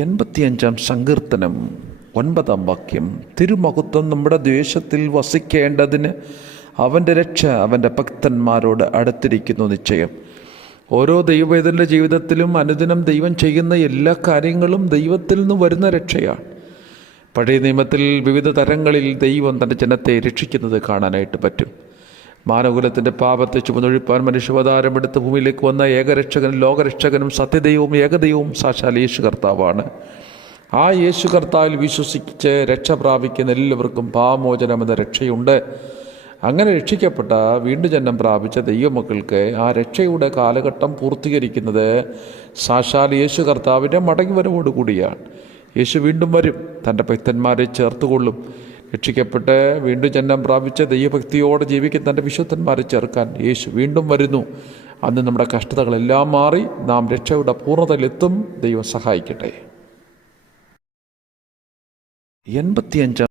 85 സങ്കീർത്തനം 9 വാക്യം. തിരുമഹത്വം നമ്മുടെ ദേശത്തിൽ വസിക്കേണ്ടതിന് അവൻ്റെ രക്ഷ അവൻ്റെ ഭക്തന്മാരോട് അടുത്തിരിക്കുന്നു നിശ്ചയം. ഓരോ ദൈവവേദൻ്റെ ജീവിതത്തിലും അനുദിനം ദൈവം ചെയ്യുന്ന എല്ലാ കാര്യങ്ങളും ദൈവത്തിൽ നിന്ന് വരുന്ന രക്ഷയാണ്. പഴയ നിയമത്തിൽ വിവിധ തരങ്ങളിൽ ദൈവം തൻ്റെ ജനത്തെ രക്ഷിക്കുന്നത് കാണാനായിട്ട് പറ്റും. മാനകുലത്തിൻ്റെ പാപത്തെ ചുമന്നൊഴിപ്പാൻ മനുഷ്യാവതാരമെടുത്ത് ഭൂമിയിലേക്ക് വന്ന ഏകരക്ഷകനും ലോകരക്ഷകനും സത്യദൈവവും ഏകദൈവവും സാക്ഷാൽ യേശു കർത്താവാണ്. ആ യേശു കർത്താവിൽ വിശ്വസിച്ച് രക്ഷ പ്രാപിക്കുന്ന എല്ലാവർക്കും പാപമോചനമെന്ന രക്ഷയുണ്ട്. അങ്ങനെ രക്ഷിക്കപ്പെട്ട വീണ്ടും ജന്മം പ്രാപിച്ച ദൈവമക്കൾക്ക് ആ രക്ഷയുടെ കാലഘട്ടം പൂർത്തീകരിക്കുന്നത് സാക്ഷാൽ യേശു കർത്താവിൻ്റെ മടങ്ങിവരവോടുകൂടിയാണ്. യേശു വീണ്ടും വരും, തൻ്റെ ഭക്തന്മാരെ ചേർത്തുകൊള്ളും. രക്ഷിക്കപ്പെട്ട് വീണ്ടും ജന്മം പ്രാപിച്ച ദൈവഭക്തിയോടെ ജീവിക്കുന്ന തൻ്റെ വിശുദ്ധന്മാരെ ചേർക്കാൻ യേശു വീണ്ടും വരുന്നു. അന്ന് നമ്മുടെ കഷ്ടതകളെല്ലാം മാറി നാം രക്ഷയുടെ പൂർണ്ണതയിലെത്തും. ദൈവം സഹായിക്കട്ടെ. 85